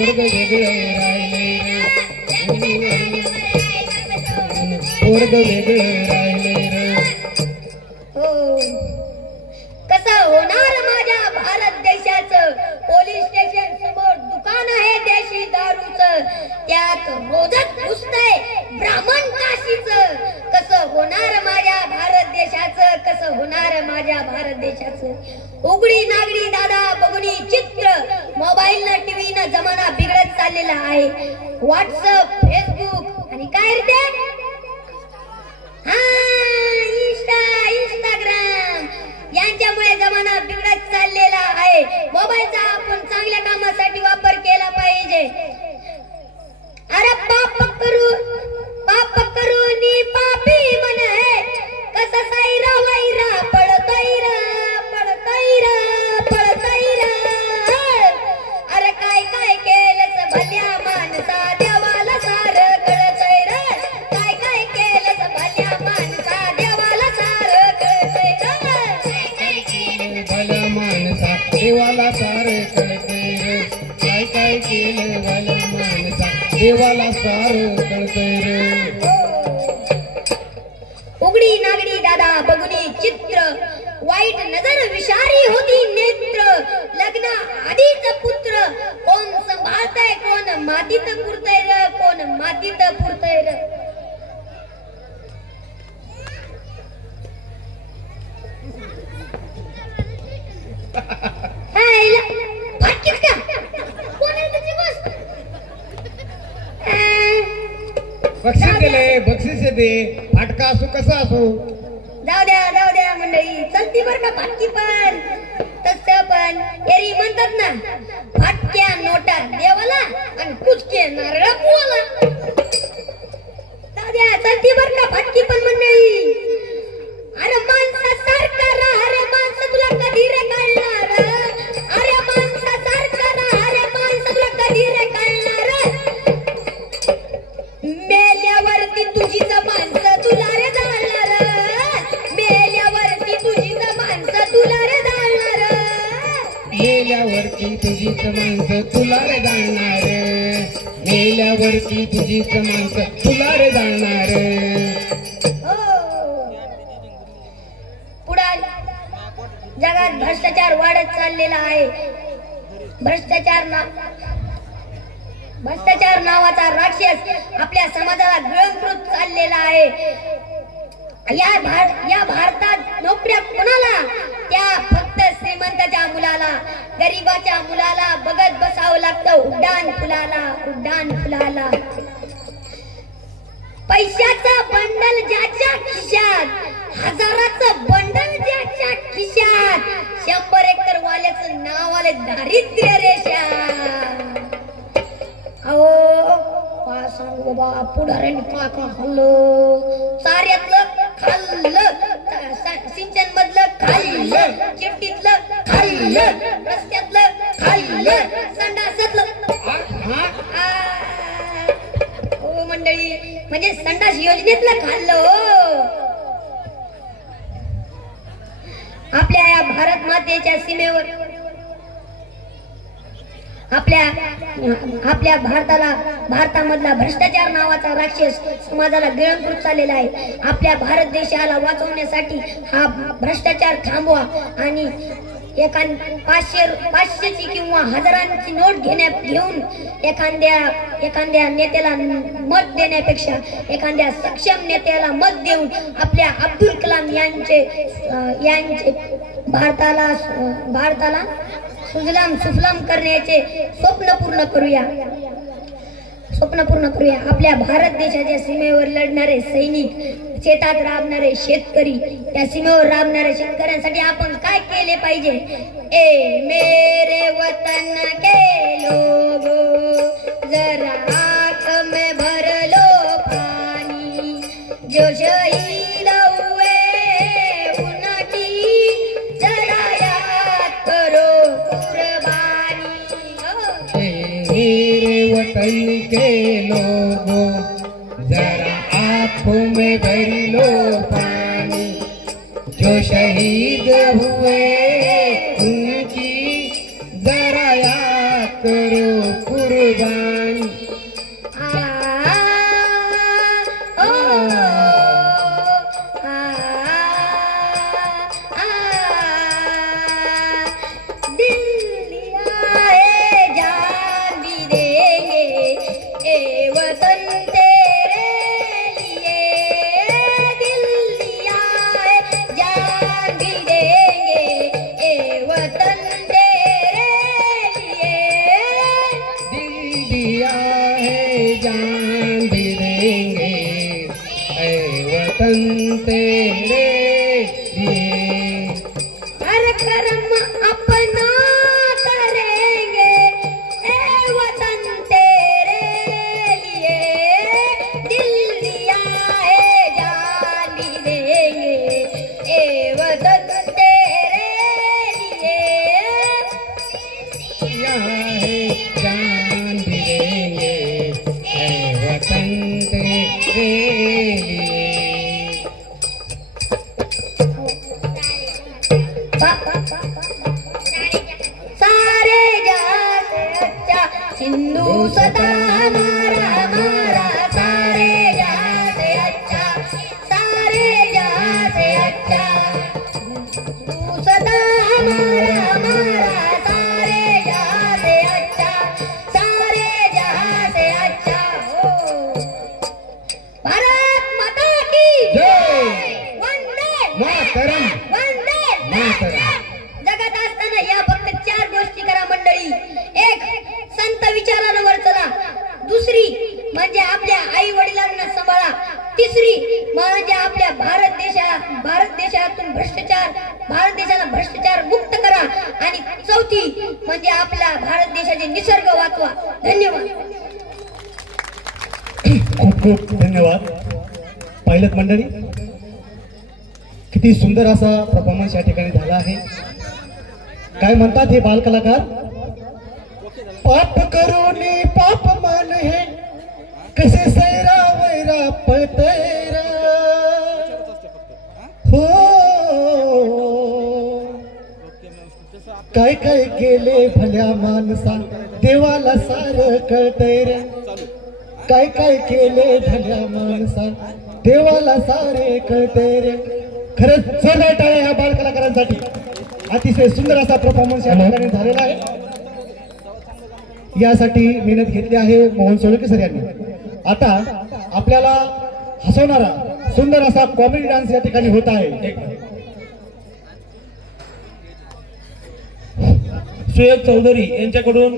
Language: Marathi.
पोरग वेगळे राहिले रे, पोरग वेगळे राहिले रे. हो कसं होणार माझ्या भारत देशाचं? पोलीस स्टेशन समोर दुकान आहे देशी दारूचं, त्यात रोजच घुसतंय ब्राह्मण काशीचं. कसं होणार माझ्या भारत देशाचं? कसं होणार माझ्या भारत देशाचं? उघडी नागडी दादा बघुनी चित्र, मोबाईल न टीव्ही न जमाना बिघडत चाललेला आहे. व्हॉट्सअप, फेसबुक आणि काय रे ते? इंस्टाग्राम यांच्यामुळे जमाना बिघडत चाललेला आहे. मोबाईलचा आपण चांगल्या कामासाठी वापर केला पाहिजे. अरे पाप करून पापी मन है, कसं साईरा वाईरा पडतैरा. अरे काय काय केलंस भल्या माणसा, देवाला सारं कळतंय रे. काय काय केलंस भल्या माणसा, देवाला सारं कळतंय रे. भल्या माणसा देवाला सारं कळतंय रे. काय काय केलं भल्या माणसा, देवाला सारं कळतंय रे. उघडी नागडी दादा बघुनी चित्र, वाईट नजर विषारी होती नेत्र. लग्न आधीच पुत्र, कोण सांभाळतंय कोण मातीत पुरतंय र, कोण मातीत पुरतंय र. बक्षीस दिले, बक्षीस दे. फाटका असो कसा असो, जाऊ द्या मंडळी. चलती बर का फाटकी पण. तसं पण एरी म्हणतात ना, फाटक्या नोटा देवाला आणि कुचके नारळ पुवाला. जाऊ द्या, चलती बर का फाटकी पण मंडळी. अरे माणसासारखा राहा रे माणसं, तुला कधी रे कळणार? अरे माणसासारखा राहा रे माणसं, तुला कधी रे कळणार? मेल्यावरती तुझीच माणसं तुला रे जाळणार. मेल्यावरती तुझीच माणसं तुला रे जाळणार. मेल्यावरती तुझीच माणसं तुला रे जाळणार. मेल्यावरती तुझीच माणसं तुला रे जाळणार. पुढे जगात भ्रष्टाचार वाढत चाललेला आहे. भ्रष्टाचार नावाचा राक्षस आपल्या समाजाला गिळंकृत चाललेला आहे. या भारतात नोकऱ्या कोणाला? त्या फक्त श्रीमंताच्या मुलाला. गरीबाच्या मुलाला बघत बसावं लागतं उड्डाण फुलाला. पैशाचा बंडल ज्याच्या खिशात, हजाराचं बंडल ज्याच्या खिशात, 100 एकर वाल्याचं नाव आले दारिद्र्य रेषा. अहो काय सांगू बाबा, पुढाऱ्यांनी काय खाल्लं? चाऱ्यातलं खाल्लं, सिंचन मधलं खाल्लं, चिठ्ठीतलं खाल्लं, रस्त्यातलं खाल्लं, संडासातलं. हो मंडळी, म्हणजे संडास योजनेतलं खाल्लं. हो आपल्या या भारत मातेच्या सीमेवर आपल्या भारतामधला भ्रष्टाचार नावाचा राक्षस समाजाला गिळंकृत चाललेला आहे. आपल्या भारत देशाला वाचवण्यासाठी हा भ्रष्टाचार थांबवा आणि 500ची किंवा हजारांची नोट घेऊन एखाद्या नेत्याला मत देण्यापेक्षा एखाद्या सक्षम नेत्याला मत देऊन आपल्या अब्दुल कलाम यांचे भारताला सुजलाम सुफलाम करण्याचे स्वप्न पूर्ण करूया. आपल्या भारत देशाच्या सीमेवर लढणारे सैनिक, शेतात राबणारे शेतकरी, त्या सीमेवर राबणाऱ्या शेतकऱ्यांसाठी आपण काय केले पाहिजे? ए मेरे वतन के लोगो, जरा आंख में भर लो पानी, जो शहीद हुए उनकी जरा याद करो कुर्बानी. मेरे वतन के लोगों, जरा आंखों में भर लो पानी, जो शहीद हुए उनकी जरा याद करो कुर्बानी. कर्म अपना करेंगे ए वतन तेरे लिए दिल दिया है जान भी देंगे ए वतन तेरे लिए दिया है जान भी देंगे ए वतन तेरे लिए। सारे जहां से अच्छा सिंधु सदा हमारा हमारा सारे जहां से अच्छा सारे जहां से अच्छा सिंधु सदा हमारा हमारा सारे जहां से अच्छा सारे जहां से अच्छा हो भारत माता की जय वंदे मातरम वंदे मातरम। जगात असताना या फक्त 4 गोष्टी करा मंडळी. एक, संत विचारांवर चला. दुसरी म्हणजे आपल्या आई वडिलांना सांभाळा. तिसरी म्हणजे आपल्या भारत देशातून भारत देशाला भ्रष्टाचार मुक्त करा. आणि चौथी म्हणजे आपल्या भारत देशाचे निसर्ग वाचवा. धन्यवाद. खूप खूप धन्यवाद. पाहिलं मंडळी, किती सुंदर असा परफॉर्मन्स या ठिकाणी झाला आहे. काय म्हणतात हे बालकलाकार, पाप करून पाप मान हे कसे सैरा वैरा पळतैरा हो, काय काय केले भल्या माणसा देवाला सारं कळतंय रे. काय काय केले भल्या माणसा देवाला सारे कळतंय रे. खरंच जोरदार टाळ्या या बालकलाकारांसाठी. अतिशय सुंदर असा परफॉर्मन्स या ठिकाणी झालेला आहे. यासाठी मेहनत घेतली आहे मोहन सोळके सर यांनी. आता आपल्याला हसवणारा सुंदर असा कॉमेडी डान्स या ठिकाणी होत आहे. सुयोग चौधरी यांच्याकडून